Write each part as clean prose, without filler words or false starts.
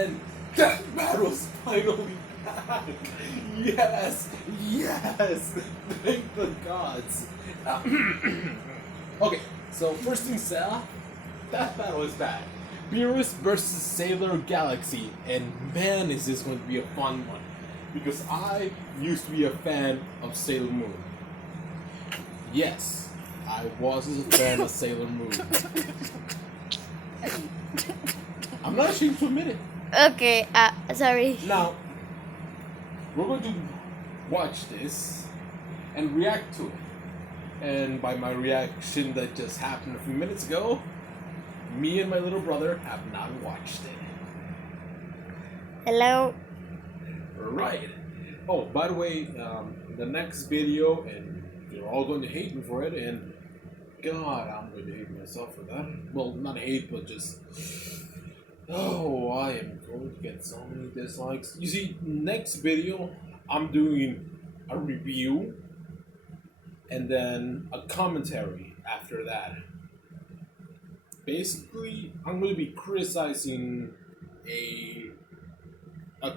And that battle's finally back. Yes, thank the gods. Okay, so first thing said, that battle is back. Beerus versus Sailor Galaxy, and man, is this going to be a fun one. Because I used to be a fan of Sailor Moon. Yes, I was a fan of Sailor Moon. I'm not ashamed to admit it. Okay, sorry. Now, we're going to watch this and react to it. And by my reaction that just happened a few minutes ago, me and my little brother have not watched it. Hello. Right. Oh, by the way, the next video, and you're all going to hate me for it, and God, I'm going to hate myself for that. Well, not hate, but just... Oh, I am going to get so many dislikes. You see, next video, I'm doing a review, and then a commentary after that. Basically, I'm going to be criticizing a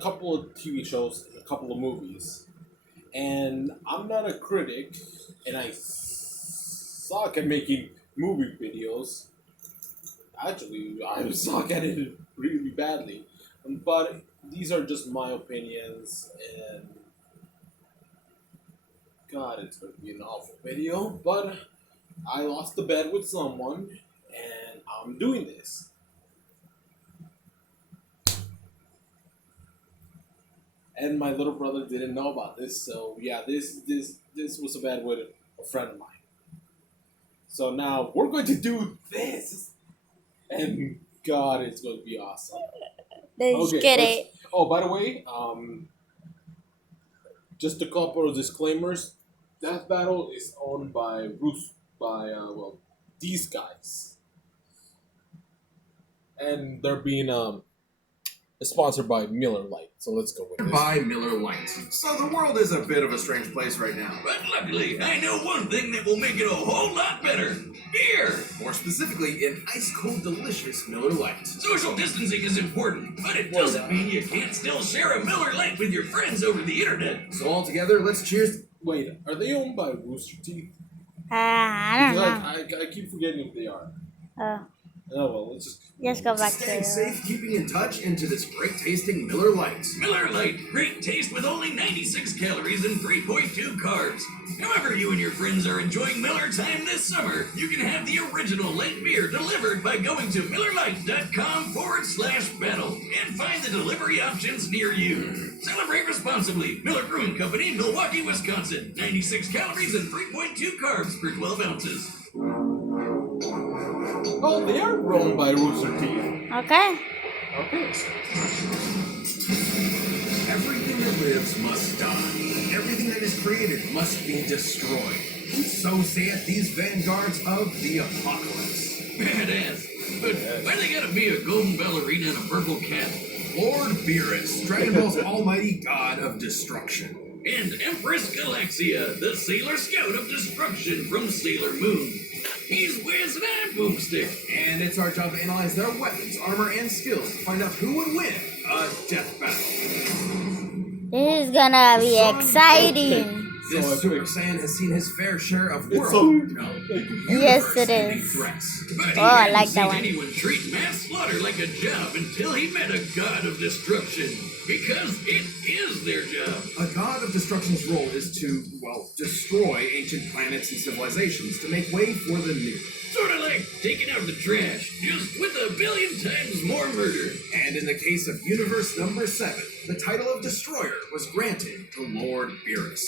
couple of TV shows, a couple of movies. And I'm not a critic, and I suck at making movie videos. Actually, I suck at it really badly. But these are just my opinions, and God, it's going to be an awful video. But I lost the bet with someone, and I'm doing this. And my little brother didn't know about this, so yeah, this was a bad with a friend of mine. So now we're going to do this, and God, it's going to be awesome. Let's get it. Oh, by the way, just a couple of disclaimers. That battle is owned by these guys, and they're being sponsored by Miller Lite. So let's go with this. By Miller Lite. So the world is a bit of a strange place right now. But luckily, I know one thing that will make it a whole lot better. Beer! More specifically, an ice-cold, delicious Miller Lite. Social distancing is important, but it doesn't mean you can't still share a Miller Lite with your friends over the internet. So all together, let's cheers. Wait, are they owned by Rooster Teeth? I don't know. I keep forgetting if they are. Oh, well, let's just go back Staying to... safe, keeping in touch into this great-tasting Miller Lite. Miller Lite, great taste with only 96 calories and 3.2 carbs. However you and your friends are enjoying Miller time this summer, you can have the original light beer delivered by going to MillerLite.com/battle and find the delivery options near you. Celebrate responsibly. Miller Brewing Company, Milwaukee, Wisconsin. 96 calories and 3.2 carbs per 12 ounces. Oh, they are grown by Rooster Teeth. Okay. Everything that lives must die. Everything that is created must be destroyed. So saith these vanguards of the apocalypse. Badass. But why they gotta be a golden ballerina and a purple cat? Lord Beerus, Dragon Ball's almighty god of destruction. And Empress Galaxia, the Sailor Scout of Destruction from Sailor Moon. He's Wiz and I'm Boomstick. And it's our job to analyze their weapons, armor, and skills to find out who would win a death battle. This is gonna be exciting. This Super Saiyan has seen his fair share of It's Yes, it is. threats. But Oh, I like he that hadn't one. seen anyone treat mass slaughter like a job until he met a god of destruction. Because it is their job. A god of destruction's role is to, destroy ancient planets and civilizations to make way for the new. Sort of like taking out the trash, just with a billion times more murder. And in the case of Universe number 7, the title of Destroyer was granted to Lord Beerus,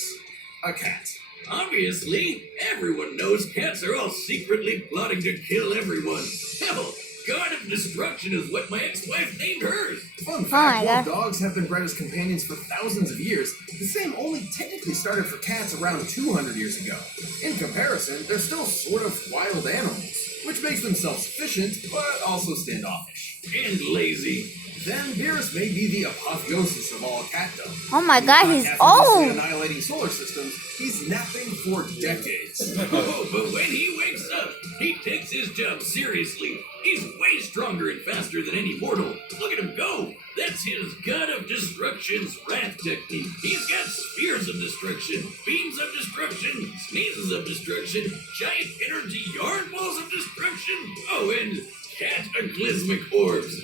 a cat. Obviously, everyone knows cats are all secretly plotting to kill everyone. Hell, God of Destruction is what my ex-wife named hers. Fun fact, my while God. dogs have been bred as companions for thousands of years, the same only technically started for cats around 200 years ago. In comparison, they're still sort of wild animals, which makes them self-sufficient, but also standoffish. And lazy. Then Beerus may be the apotheosis of all catdom. Oh my God, he's Effortlessly old. annihilating solar systems, he's napping for decades. Oh, but when he wakes up, he takes his job seriously. He's way stronger and faster than any mortal. Look at him go. That That's his God of Destruction's wrath technique. He's got spears of destruction, beams of destruction, sneezes of destruction, giant energy yarn balls of destruction, oh, and cataclysmic orbs.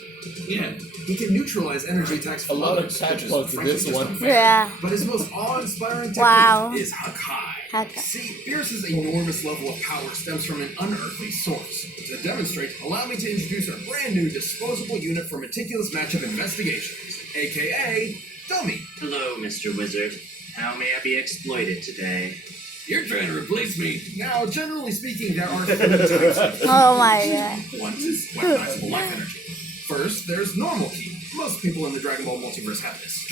Yeah, He can neutralize energy attacks A from lot of others, which is catchplugs in frankly this just one. unfair. Yeah. But his most awe-inspiring technique Wow. is Hakai. Hakai. See, Beerus' enormous level of power stems from an unearthly source. To demonstrate, allow me to introduce our brand new disposable unit for meticulous matchup investigations, aka Dummy. Hello, Mr. Wizard. How may I be exploited today? you're trying to replace me. Now, generally speaking, there are 3 types of Oh my god. One is weaponizable life energy. First, there's normal ki. Most people in the Dragon Ball multiverse have this.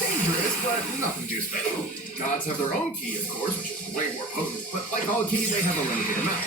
Dangerous, but nothing too special. Gods have their own ki, of course, which is way more potent, but like all ki, they have a limited amount.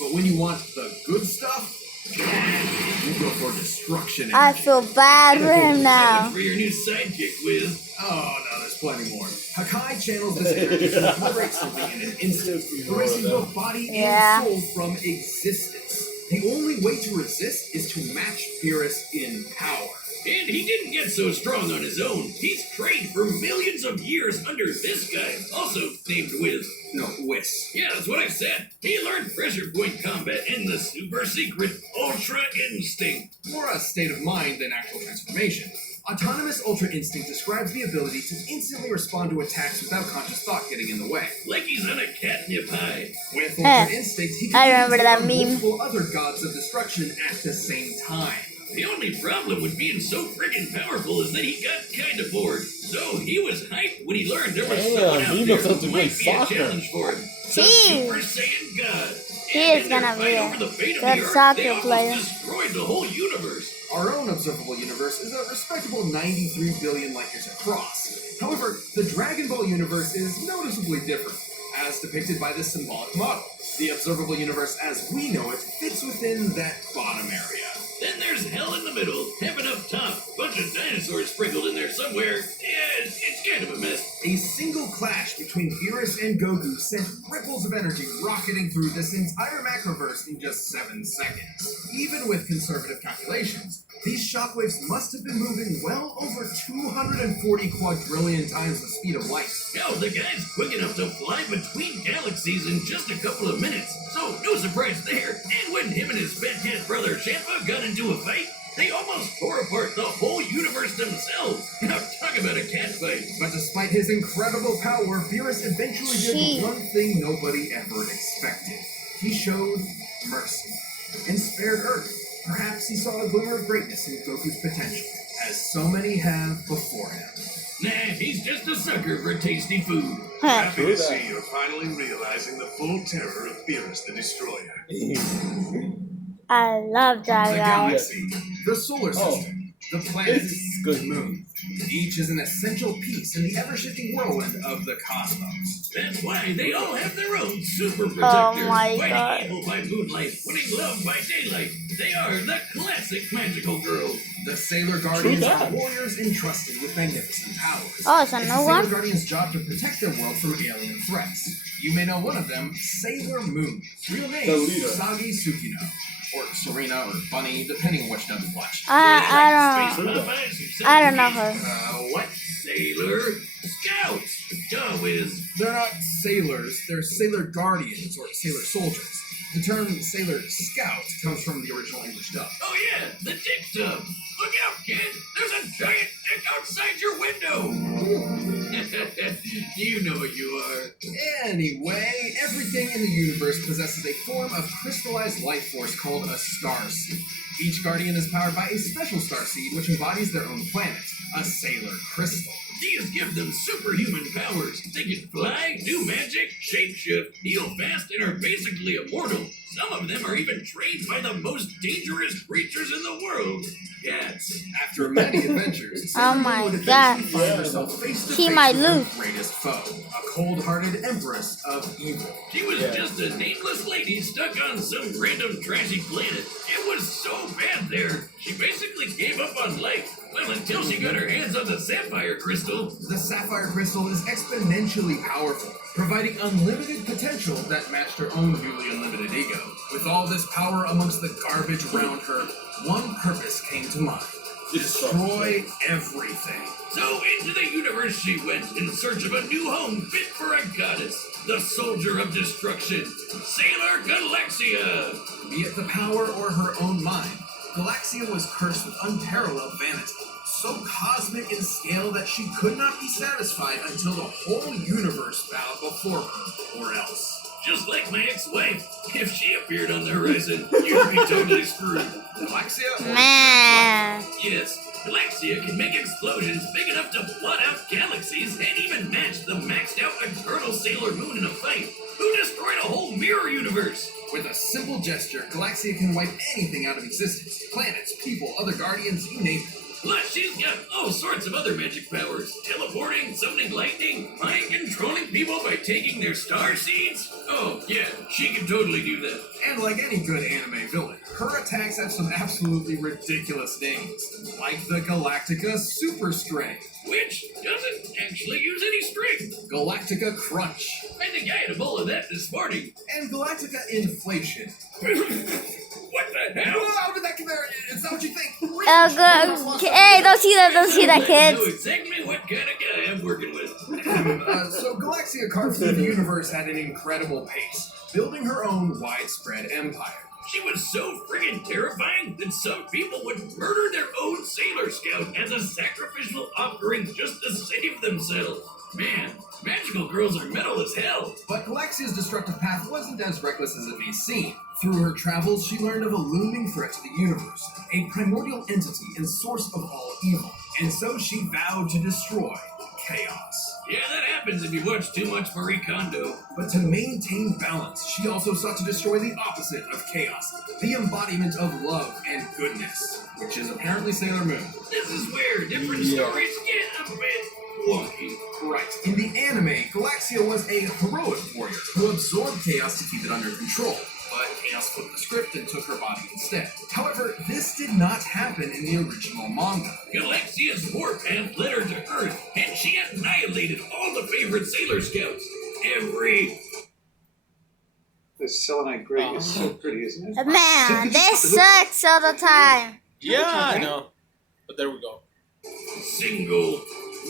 But when you want the good stuff, you go for destruction I energy. feel bad for him now. For your new sidekick, Wiz. Oh no, there's plenty more. Hakai channels this energy to obliterate something in an instant, erasing both body Yeah. and soul from existence. The only way to resist is to match Beerus in power. And he didn't get so strong on his own. He's trained for millions of years under this guy, also named Wiz. No, Whis. Yeah, that's what I said. He learned pressure point combat in the super secret Ultra Instinct. More a state of mind than actual transformation. Autonomous Ultra Instinct describes the ability to instantly respond to attacks without conscious thought getting in the way. Like he's on a catnip high. With Huh. Ultra Instinct, he I can remember take that on meme. multiple other gods of destruction at the same time. The only problem with being so friggin' powerful is that he got kinda bored. So he was hyped when he learned there was Damn, someone he out knows there how to who play might be a soccer. challenge for him. The Jeez. Super Saiyan God. He And is in their gonna be fight a over the fate of good the Earth, soccer they almost player. destroyed the whole universe. Our own observable universe is a respectable 93 billion light years across. However, the Dragon Ball universe is noticeably different, as depicted by this symbolic model. The observable universe as we know it fits within that bottom area. Then there's hell in the middle, heaven up top, bunch of dinosaurs sprinkled in there somewhere. Yeah, it's kind of a mess. A single clash between Beerus and Goku sent ripples of energy rocketing through this entire macroverse in just 7 seconds. Even with conservative calculations, these shockwaves must have been moving well over 240 quadrillion times the speed of light. Hell, the guy's quick enough to fly between galaxies in just a couple of minutes, so no surprise there. And when him and his fat cat brother Champa got into a fight, they almost tore apart the whole universe themselves. Now talk about a cat fight. But despite his incredible power, Beerus eventually Gee. did one thing nobody ever expected. He showed mercy and spared Earth. Perhaps he saw a glimmer of greatness in Goku's potential, as so many have before him. Nah, he's just a sucker for tasty food. Huh. Happy True to that. see you're finally realizing the full terror of Beerus the Destroyer. I love The that guy. galaxy, the solar Oh. system, the planets, This is good. the moon. Each is an essential piece in the ever-shifting whirlwind of the cosmos. That's why they all have their own super protectors. Oh my fighting God. evil by moonlight, winning love by daylight. They are the classic magical girls. The Sailor Guardians True are that. warriors entrusted with magnificent powers. Oh, it's a It's new the Sailor one? Guardians' job to protect their world from alien threats. You may know one of them, Sailor Moon. Real name, The leader. Usagi Tsukino. Or Serena, or Bunny, depending on which dub you watch. I don't know. I don't know her. What? Sailor Scouts. Duh, Wiz. They're not sailors, they're Sailor Guardians, or Sailor Soldiers. The term Sailor Scout comes from the original English dub. Oh yeah, the dick tub. Look out, kid. There's a giant dick outside your window. You know what you are. Anyway, everything in the universe possesses a form of crystallized life force called a star seed. Each guardian is powered by a special star seed which embodies their own planet, a Sailor Crystal. These give them superhuman powers. They can fly, do magic, shapeshift, heal fast, and are basically immortal. Some of them are even trained by the most dangerous creatures in the world. Cats. After many adventures, Oh Sailor my Moon would God. eventually find herself face to She face might with her lose. greatest foe, a cold-hearted empress of evil. She was just a nameless lady stuck on some random trashy planet. It was so bad there, she basically gave up on life. Well, until she got her hands on the sapphire crystal. The sapphire crystal is exponentially powerful, providing unlimited potential that matched her own newly unlimited ego. With all this power amongst the garbage around her, one purpose came to mind. Destroy everything. So into the universe she went in search of a new home fit for a goddess. The soldier of destruction, Sailor Galaxia. Be it the power or her own mind, Galaxia was cursed with unparalleled vanity, so cosmic in scale that she could not be satisfied until the whole universe bowed before her, or else. Just like my ex-wife, if she appeared on the horizon, you'd be totally screwed. Galaxia? Man. Yes, Galaxia can make explosions big enough to blot out galaxies and even match the maxed-out Eternal Sailor Moon in a fight, who destroyed a whole mirror universe. With a simple gesture, Galaxia can wipe anything out of existence. Planets, people, other guardians, you name it. Plus, she's got all sorts of other magic powers. Teleporting, summoning lightning, mind controlling people by taking their star seeds. Oh, yeah, she can totally do that. And like any good anime villain, her attacks have some absolutely ridiculous names, like the Galactica Super String, Which doesn't actually use any string. Galactica Crunch, I think I had a bowl of that this morning. and Galactica Inflation. What the hell? How did that get there? It's not what you think. Oh, good. Hey, don't see that. Don't see that, I know kids. exactly what kind of guy I'm working with. So Galaxia carved through the universe at an incredible pace, building her own widespread empire. She was so friggin' terrifying that some people would murder their own Sailor Scout as a sacrificial offering just to save themselves. Man, magical girls are metal as hell. But Galaxia's destructive path wasn't as reckless as it may seem. Through her travels, she learned of a looming threat to the universe, a primordial entity and source of all evil. And so she vowed to destroy chaos. Yeah, that happens if you watch too much Marie Kondo. But to maintain balance, she also sought to destroy the opposite of chaos, the embodiment of love and goodness, which is apparently Sailor Moon. This is where different stories get a bit wonky. Right. In the anime, Galaxia was a heroic warrior who absorbed chaos to keep it under control. But chaos flipped the script and took her body instead. However, this did not happen in the original manga. Galaxia's warpath led her to Earth, and she annihilated all the favorite Sailor Scouts. The selenite gray is so pretty, isn't it? Man, this sucks all the time. Yeah, I know. But there we go. Single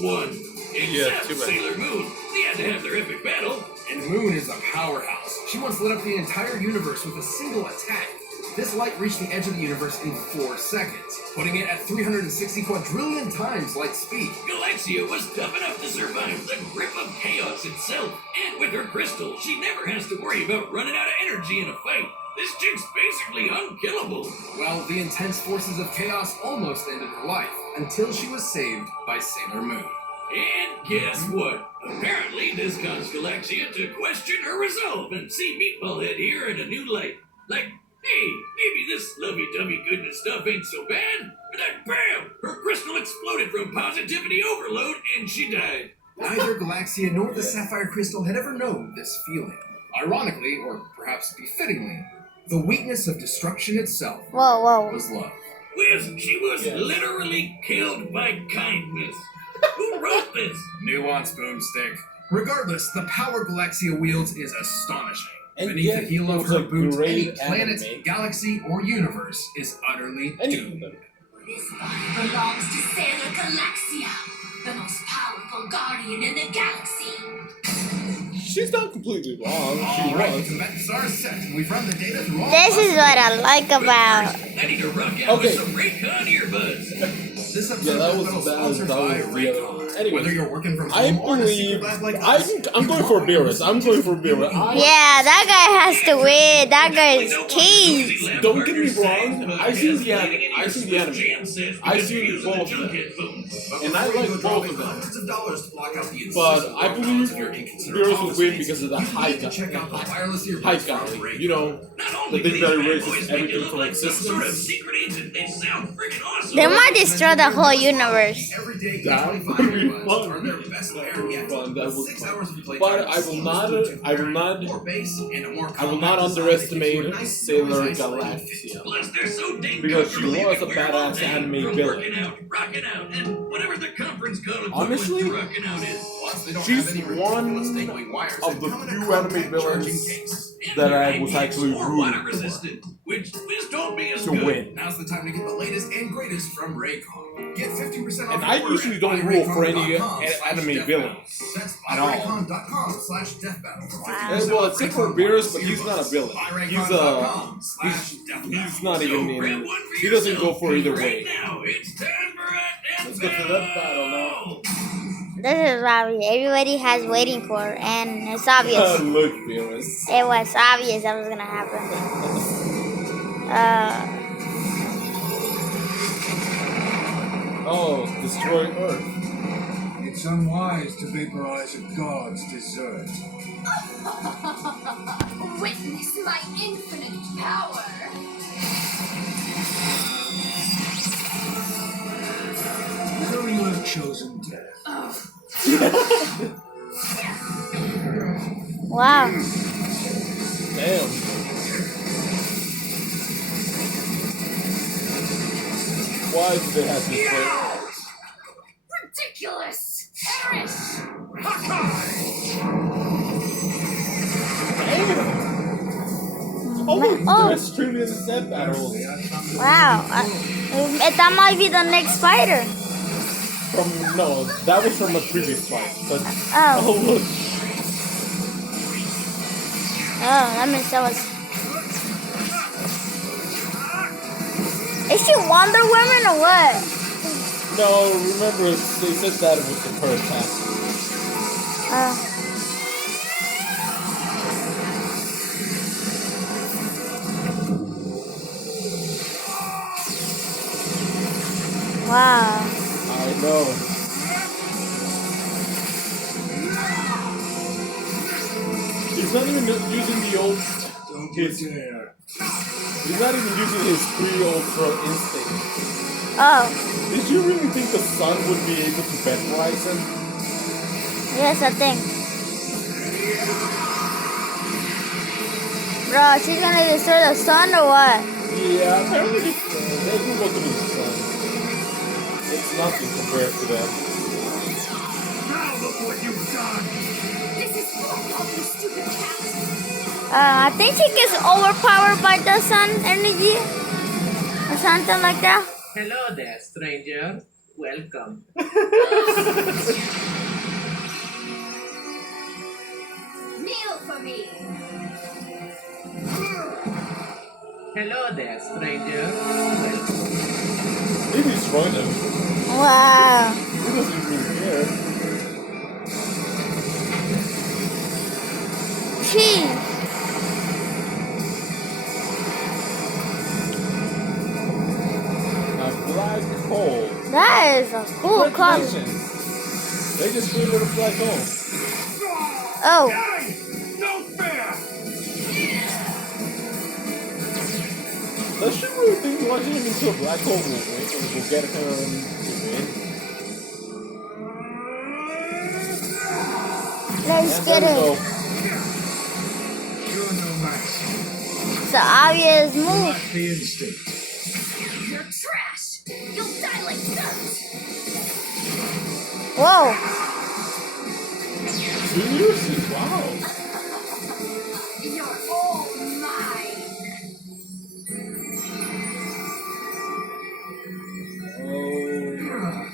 one. Yeah, Except too bad. Sailor Moon. They had to have their epic battle. And Moon is a powerhouse. She once lit up the entire universe with a single attack. This light reached the edge of the universe in 4 seconds, putting it at 360 quadrillion times light speed. Galaxia was tough enough to survive the grip of chaos itself. And with her crystal, she never has to worry about running out of energy in a fight. This chick's basically unkillable. Well, the intense forces of chaos almost ended her life, until she was saved by Sailor Moon. And guess what? Apparently, this caused Galaxia to question her resolve and see Meatball Head here in a new light. Like, hey, maybe this lovey-dovey goodness stuff ain't so bad. And then bam! Her crystal exploded from positivity overload and she died. Neither Galaxia nor the Sapphire Crystal had ever known this feeling. Ironically, or perhaps befittingly, the weakness of destruction itself Whoa, whoa. was love. Whiz, she was literally killed by kindness. Who wrote this? Nuance, Boomstick. Regardless, the power Galaxia wields is astonishing. And Beneath yet, the heel it of was her a boots, any great planet, anime. galaxy, or universe is utterly Any doomed. of them. This body belongs to Sailor Galaxia, the most powerful guardian in the galaxy. She's not completely wrong. She All right, the was. combatants are set. We've run the data through all This is what I like about. I need to rock out with Okay. some Raycon earbuds. This episode Yeah, that was is bad. sponsored That by was the other Raycon. one. Anyways, Whether you're working from I home or in a secret believe lab like us, I'm going for Beerus. I'm going for Beerus. Yeah, that guy has to win. That guy is king. Don't get me wrong. I seen the anime. I seen both of them. And I like both of them. Hundreds of dollars to block out the But I believe of your inconsiderate Beerus will office win mates. because of the You high need to guy. check out the wireless earbuds High from guy. Ray. You know, Not the only thing do that these bad erases boys make you everything look from like some sort of existence. secret agent, they sound freaking awesome. They might destroy the whole universe. Everyday That E25 would be earbuds fun. are their best pair yet. Fun, that was 6 fun. hours of play But time, I will seamless not- Bluetooth I will pairing, not- more bass, and a more I will compact not design that gives you a underestimate nice Sailor noise-isolated Galaxia. Plus, they're so dang Because she comfortable you was can a wear them all badass day, anime from villain. Working out, rocking out, and whatever the conference code Honestly, rocking out is. Plus, they don't she's have any one ridiculous dangling wires of and the come in a few compact anime charging villains case. that I And was the actually IPX4 rooting water for resistant, which Wiz told me is to good. win. Now's the time to get the latest and greatest from Raycon. Get 50% off And your I order usually at don't root for any buyraycon.com/deathbattle. anime villains That's at all. buyraycon.com/deathbattle. Well, except for Beerus, but he's not a villain. He's not even So grab in. one for He doesn't go yourself, for either 'cause way. Right now, it's time for a death Let's get to that battle now. This is what everybody has waiting for, and it's obvious. Look, Beerus. It was obvious that was gonna happen. Oh, destroy Earth. It's unwise to vaporize a god's dessert. Witness my infinite power. So you have chosen death. Wow. Damn. Why do they have this way? Ridiculous! Perish! Oh, look, Oh. they're extremely in the set battles. Wow. That might be the next fighter. No, that was from a previous fight. But Oh. oh look, Oh, that means that was. Is she Wonder Woman or what? no, remember they said that it was the first half. Wow. I know. He's not even using the old. Don't His, you dare. he's not even using his pre-ultra instinct. Oh. Did you really think the sun would be able to vaporize him? Yes, I think. Bro, she's gonna destroy the sun or what? Yeah, apparently they can go through the sun. It's nothing compared to them. Now look what you've done! This is your fault, you stupid cat! I think she gets overpowered by the sun energy or something like that. Hello there, stranger. Welcome. Kneel for me! Hello there, stranger. Welcome. He destroyed him. Wow. He doesn't really care. She. A black hole. That is a cool color. Congratulations. They just created a black hole. Oh. No fair! Does she really think launching him into a black hole will get her to win? Let's And get there we it. go. You're no match. It's an obvious move. Lack the instinct. You're trash! You'll die like dirt! Whoa. Seriously? Wow. You're all mine! Oh.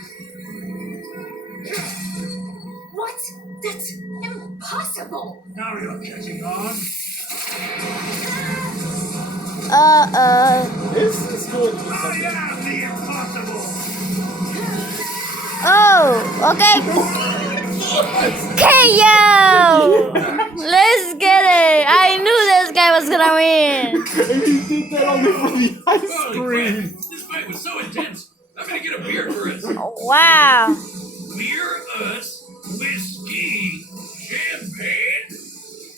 What? That's impossible! Now you're catching on. This is going to be I something. am the impossible! Oh. Okay. KO. Let's get it. I knew this guy was gonna win. And he did that only for the ice Holy cream. crap, this fight was so intense. I'm gonna get a beer for us. Wow. Beer us whiskey champagne.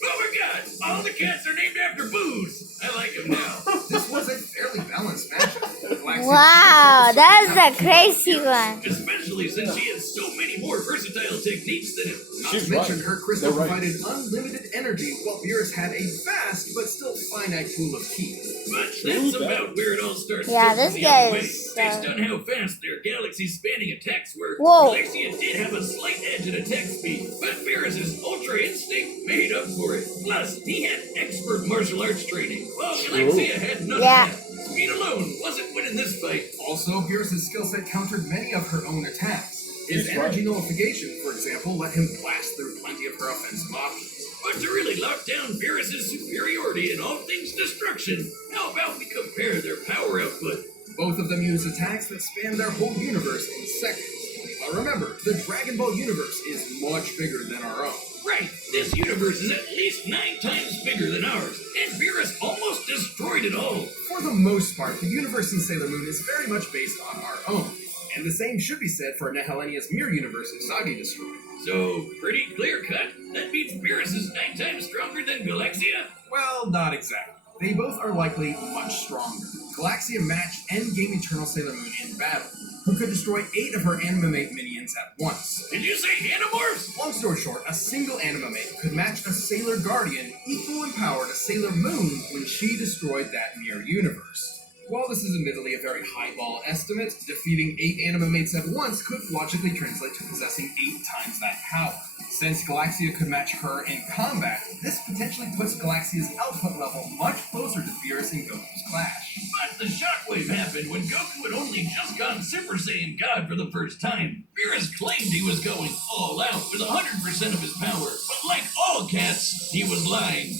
Oh my God! All the cats are named after booze. I like them now. This was a fairly balanced matchup. Wow, that's a crazy one. Especially since she has so many more versatile techniques than him. Not She's to mention, right. her crystal They're right. provided unlimited energy, while Beerus had a vast but still finite pool of ki. But that's about where it all starts. Yeah, tilting this the guy other way. is, Based on how fast their galaxy-spanning attacks were, Whoa. Galaxia did have a slight edge in attack speed, but Beerus' Ultra Instinct made up for it. Plus, he had expert martial arts training, while Galaxia had none Yeah. of that. Speed alone wasn't winning this fight. Also, Beerus' skill set countered many of her own attacks. His He's energy right. nullification, for example, let him blast through plenty of her offensive options. But to really lock down Beerus' superiority in all things destruction, how about we compare their power output? Both of them use attacks that span their whole universe in seconds. But remember, the Dragon Ball universe is much bigger than our own. Right, this universe is at least 9 times bigger than ours, and Beerus almost destroyed it all. For the most part, the universe in Sailor Moon is very much based on our own. And the same should be said for Nehelenia's mirror universe Usagi destroyed. So, pretty clear cut. That means Beerus is 9 times stronger than Galaxia. Well, not exactly. They both are likely much stronger. Galaxia matched Endgame Eternal Sailor Moon in battle, who could destroy 8 of her Animamate minions at once. Did you say Animorphs? Long story short, a single Animamate could match a Sailor Guardian equal in power to Sailor Moon when she destroyed that mirror universe. While this is admittedly a very highball estimate, defeating 8 Animamates at once could logically translate to possessing 8 times that power. Since Galaxia could match her in combat, this potentially puts Galaxia's output level much closer to Beerus and Goku's clash. But the shockwave happened when Goku had only just gone Super Saiyan God for the first time. Beerus claimed he was going all out with 100% of his power, but like all cats, he was lying.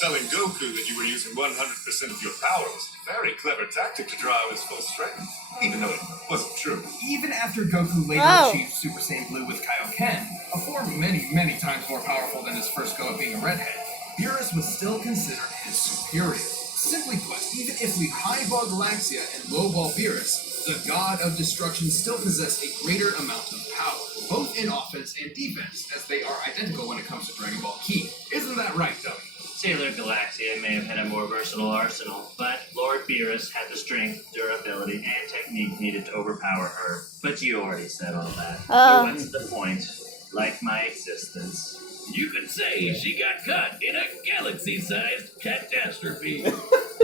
Telling Goku that you were using 100% of your power was a very clever tactic to draw out his full strength, even though it wasn't true. Even after Goku later Oh. achieved Super Saiyan Blue with Kaioken, a form many, many times more powerful than his first go at being a redhead, Beerus was still considered his superior. Simply put, even if we highball Galaxia and lowball Beerus, the God of Destruction still possessed a greater amount of power, both in offense and defense, as they are identical when it comes to Dragon Ball Ki. Isn't that right, Dummy? Sailor Galaxia may have had a more versatile arsenal, but Lord Beerus had the strength, durability, and technique needed to overpower her. But you already said all that. Oh. So what's the point? Like my existence. You could say she got caught in a galaxy-sized catastrophe. Can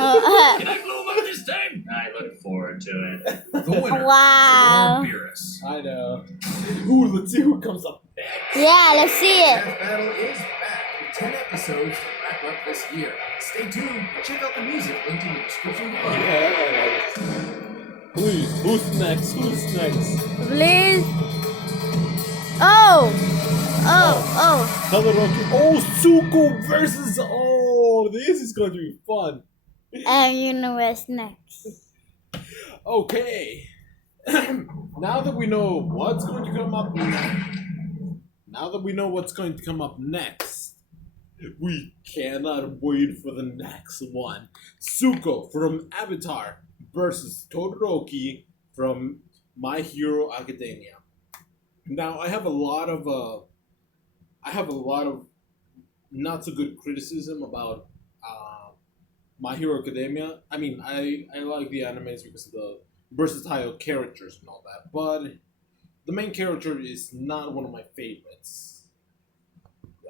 I blow him up this time? I look forward to it. The winner Wow. is Lord Beerus. I know. Ooh, let's see who comes up next. Yeah, let's see it. Death Battle is back with 10 episodes to wrap up this year. Stay tuned and check out the music linked in the description below. Yeah. Please, who's next? Who's next? Please. Oh. Todoroki. Oh, Suko versus. Oh, this is going to be fun. You know what's next. Okay. Now that we know what's going to come up next, we cannot wait for the next one. Zuko from Avatar versus Todoroki from My Hero Academia. Now, I have a lot of not so good criticism about My Hero Academia. I mean, I like the animes because of the versatile characters and all that, but the main character is not one of my favorites.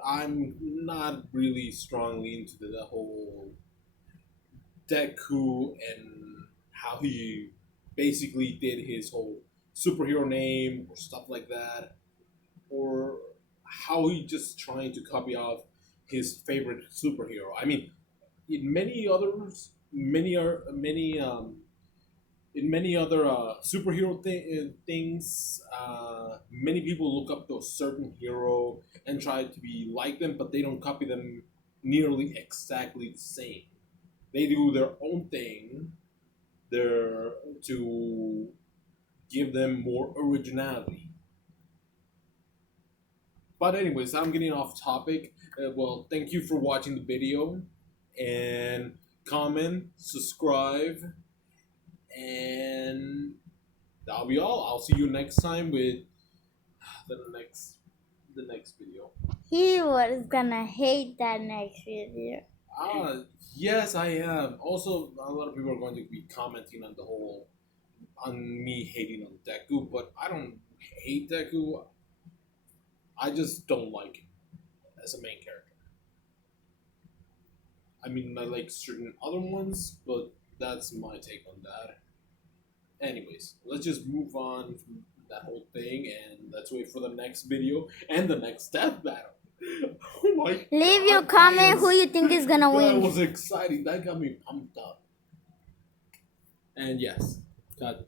I'm not really strongly into the whole Deku and how he basically did his whole superhero name or stuff like that, or how he just trying to copy off his favorite superhero. I mean, in many other superhero things, many people look up to a certain hero and try to be like them, but they don't copy them nearly exactly the same. They do their own thing there to give them more originality. But anyways, I'm getting off topic. Well, thank you for watching the video, and comment, subscribe, and that'll be all. I'll see you next time with the next video. He was gonna hate that next video. Yes, I am. Also, a lot of people are going to be commenting on me hating on Deku, but I don't hate Deku. I just don't like him as a main character. I mean, I like certain other ones, but that's my take on that. Anyways, let's just move on from that whole thing, and let's wait for the next video and the next death battle. Oh my Leave God, your comment who you think is gonna That win. was exciting. That got me pumped up. And yes, got